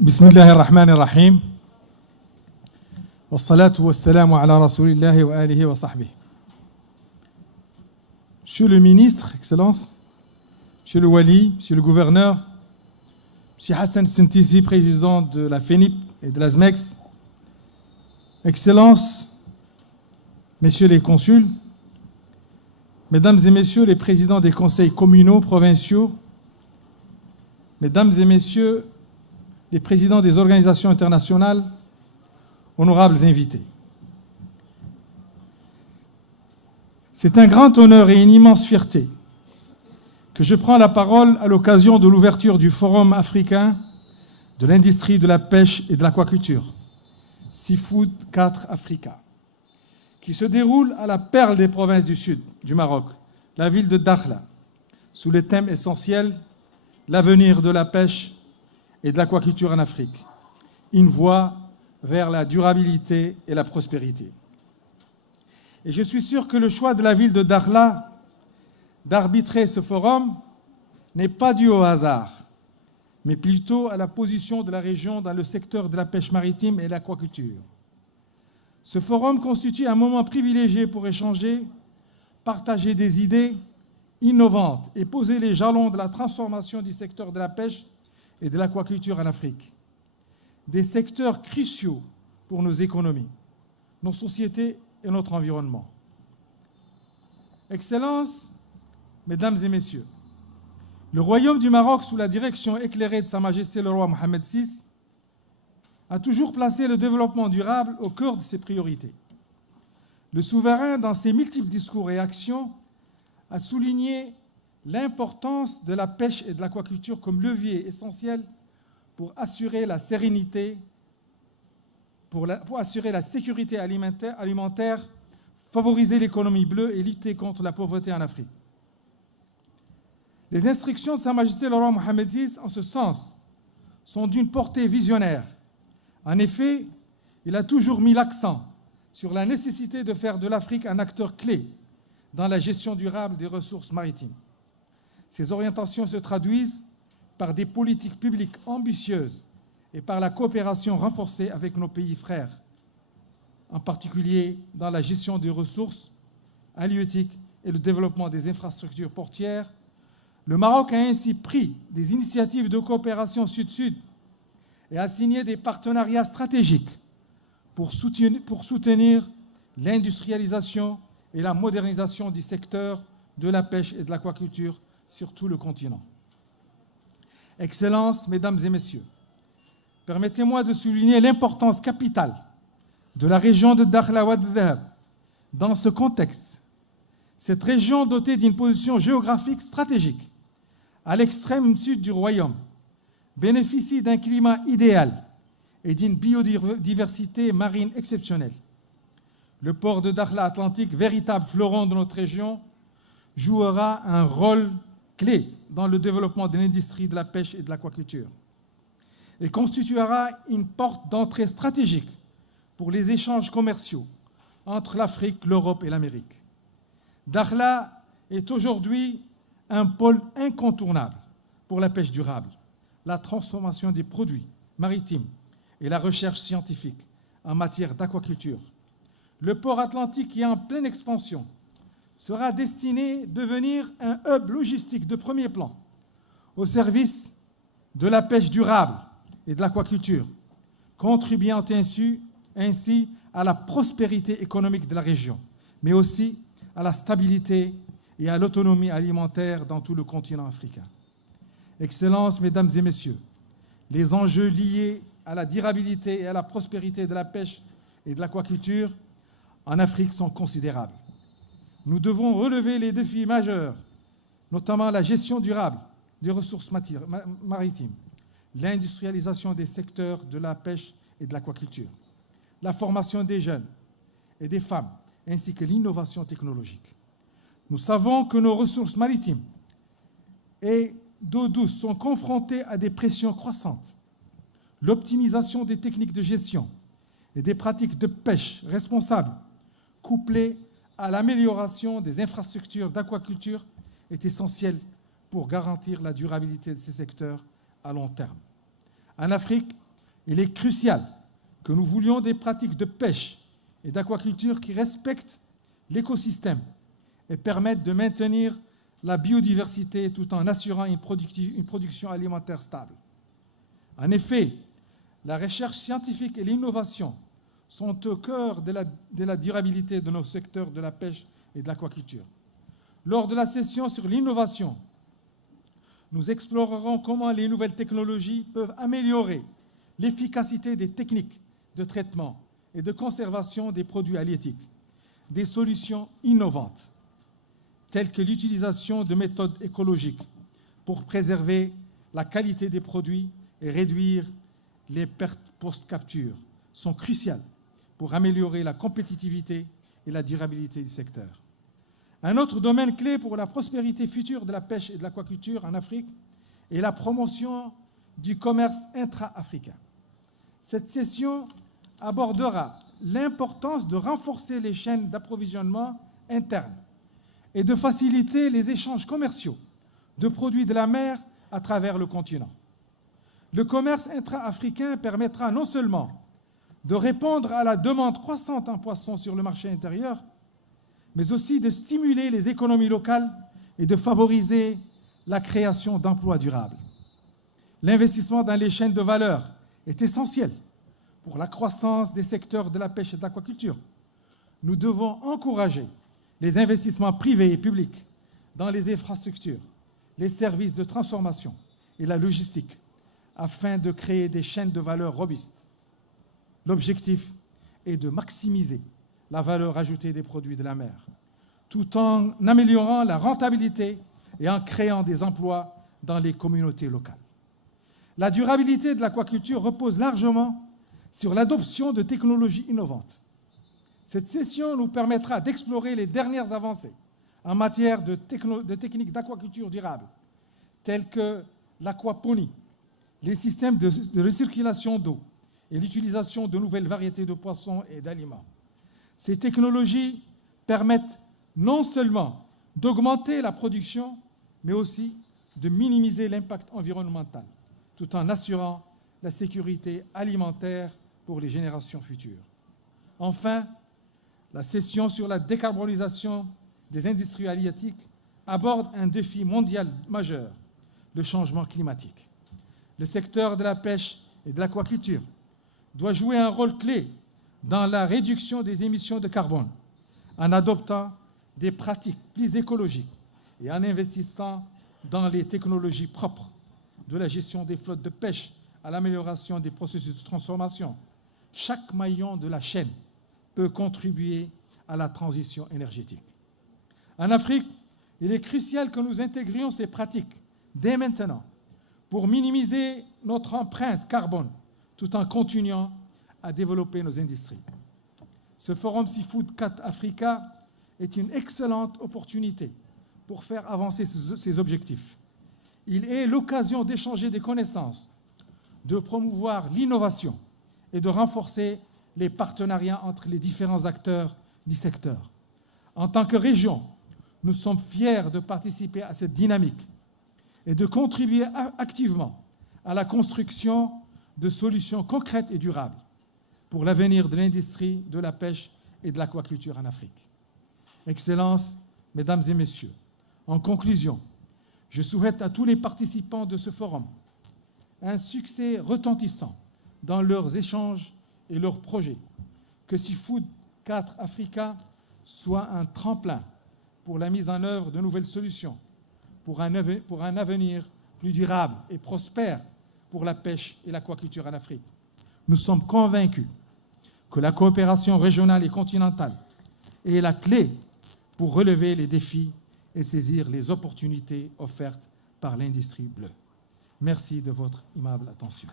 بسم الله الرحمن الرحيم والصلاة والسلام على رسول الله وآله وصحبه. Monsieur le ministre, Excellence, Monsieur le Wali, Monsieur le gouverneur, Monsieur Hassan Sintisi, président de la FENIP et de la SMEX, Excellence, Messieurs les consuls, Mesdames et Messieurs les présidents des conseils communaux, provinciaux, Mesdames et Messieurs les présidents des organisations internationales, honorables invités. C'est un grand honneur et une immense fierté que je prends la parole à l'occasion de l'ouverture du Forum africain de l'industrie de la pêche et de l'aquaculture, Seafood 4 Africa, qui se déroule à la perle des provinces du sud du Maroc, la ville de Dakhla, sous les thèmes essentiels « L'avenir de la pêche et de l'aquaculture en Afrique, une voie vers la durabilité et la prospérité ». Et je suis sûr que le choix de la ville de Dakhla d'arbitrer ce forum n'est pas dû au hasard, mais plutôt à la position de la région dans le secteur de la pêche maritime et de l'aquaculture. Ce forum constitue un moment privilégié pour échanger, partager des idées innovantes et poser les jalons de la transformation du secteur de la pêche et de l'aquaculture en Afrique. Des secteurs cruciaux pour nos économies, nos sociétés et notre environnement. Excellences, Mesdames et Messieurs, le Royaume du Maroc, sous la direction éclairée de Sa Majesté le roi Mohammed VI, a toujours placé le développement durable au cœur de ses priorités. Le souverain, dans ses multiples discours et actions, a souligné l'importance de la pêche et de l'aquaculture comme levier essentiel pour assurer la sérénité, pour assurer la sécurité alimentaire, favoriser l'économie bleue et lutter contre la pauvreté en Afrique. Les instructions de Sa Majesté le roi Mohammed VI, en ce sens, sont d'une portée visionnaire. En effet, il a toujours mis l'accent sur la nécessité de faire de l'Afrique un acteur clé dans la gestion durable des ressources maritimes. Ces orientations se traduisent par des politiques publiques ambitieuses et par la coopération renforcée avec nos pays frères, en particulier dans la gestion des ressources halieutiques et le développement des infrastructures portières. Le Maroc a ainsi pris des initiatives de coopération sud-sud et a signé des partenariats stratégiques pour soutenir l'industrialisation et la modernisation du secteur de la pêche et de l'aquaculture sur tout le continent. Excellences, Mesdames et Messieurs, permettez-moi de souligner l'importance capitale de la région de Dakhla Ouad Dhahab dans ce contexte. Cette région, dotée d'une position géographique stratégique à l'extrême sud du royaume, bénéficie d'un climat idéal et d'une biodiversité marine exceptionnelle. Le port de Dakhla Atlantique, véritable fleuron de notre région, jouera un rôle clé dans le développement de l'industrie de la pêche et de l'aquaculture et constituera une porte d'entrée stratégique pour les échanges commerciaux entre l'Afrique, l'Europe et l'Amérique. Dakhla est aujourd'hui un pôle incontournable pour la pêche durable, la transformation des produits maritimes et la recherche scientifique en matière d'aquaculture. Le port atlantique, qui est en pleine expansion, sera destiné à devenir un hub logistique de premier plan au service de la pêche durable et de l'aquaculture, contribuant ainsi à la prospérité économique de la région, mais aussi à la stabilité et à l'autonomie alimentaire dans tout le continent africain. Excellences, Mesdames et Messieurs, les enjeux liés à la durabilité et à la prospérité de la pêche et de l'aquaculture en Afrique sont considérables. Nous devons relever les défis majeurs, notamment la gestion durable des ressources maritimes, l'industrialisation des secteurs de la pêche et de l'aquaculture, la formation des jeunes et des femmes, ainsi que l'innovation technologique. Nous savons que nos ressources maritimes et d'eau douce sont confrontées à des pressions croissantes. L'optimisation des techniques de gestion et des pratiques de pêche responsables, couplées à l'amélioration des infrastructures d'aquaculture, est essentielle pour garantir la durabilité de ces secteurs à long terme. En Afrique, Il est crucial que nous voulions des pratiques de pêche et d'aquaculture qui respectent l'écosystème et permettent de maintenir la biodiversité tout en assurant une production alimentaire stable. En effet, la recherche scientifique et l'innovation sont au cœur de la durabilité de nos secteurs de la pêche et de l'aquaculture. Lors de la session sur l'innovation, nous explorerons comment les nouvelles technologies peuvent améliorer l'efficacité des techniques de traitement et de conservation des produits halieutiques, des solutions innovantes, telles que l'utilisation de méthodes écologiques pour préserver la qualité des produits et réduire les pertes post-capture, sont cruciales pour améliorer la compétitivité et la durabilité du secteur. Un autre domaine clé pour la prospérité future de la pêche et de l'aquaculture en Afrique est la promotion du commerce intra-africain. Cette session abordera l'importance de renforcer les chaînes d'approvisionnement internes et de faciliter les échanges commerciaux de produits de la mer à travers le continent. Le commerce intra-africain permettra non seulement de répondre à la demande croissante en poissons sur le marché intérieur, mais aussi de stimuler les économies locales et de favoriser la création d'emplois durables. L'investissement dans les chaînes de valeur est essentiel pour la croissance des secteurs de la pêche et de l'aquaculture. Nous devons encourager les investissements privés et publics dans les infrastructures, les services de transformation et la logistique afin de créer des chaînes de valeur robustes. L'objectif est de maximiser la valeur ajoutée des produits de la mer, tout en améliorant la rentabilité et en créant des emplois dans les communautés locales. La durabilité de l'aquaculture repose largement sur l'adoption de technologies innovantes. Cette session nous permettra d'explorer les dernières avancées en matière de techniques d'aquaculture durable, telles que l'aquaponie, les systèmes de recirculation d'eau et l'utilisation de nouvelles variétés de poissons et d'aliments. Ces technologies permettent non seulement d'augmenter la production, mais aussi de minimiser l'impact environnemental, tout en assurant la sécurité alimentaire pour les générations futures. Enfin, la session sur la décarbonisation des industries halieutiques aborde un défi mondial majeur, le changement climatique. Le secteur de la pêche et de l'aquaculture doit jouer un rôle clé dans la réduction des émissions de carbone, en adoptant des pratiques plus écologiques et en investissant dans les technologies propres, de la gestion des flottes de pêche à l'amélioration des processus de transformation. Chaque maillon de la chaîne peut contribuer à la transition énergétique. En Afrique, il est crucial que nous intégrions ces pratiques dès maintenant pour minimiser notre empreinte carbone tout en continuant à développer nos industries. Ce Forum Seafood 4 Africa est une excellente opportunité pour faire avancer ces objectifs. Il est l'occasion d'échanger des connaissances, de promouvoir l'innovation et de renforcer les partenariats entre les différents acteurs du secteur. En tant que région, nous sommes fiers de participer à cette dynamique et de contribuer activement à la construction de solutions concrètes et durables pour l'avenir de l'industrie de la pêche et de l'aquaculture en Afrique. Excellences, Mesdames et Messieurs, en conclusion, je souhaite à tous les participants de ce forum un succès retentissant dans leurs échanges et leurs projets, que Seafood 4 Africa soit un tremplin pour la mise en œuvre de nouvelles solutions, pour un avenir plus durable et prospère pour la pêche et l'aquaculture en Afrique. Nous sommes convaincus que la coopération régionale et continentale est la clé pour relever les défis et saisir les opportunités offertes par l'industrie bleue. Merci de votre aimable attention.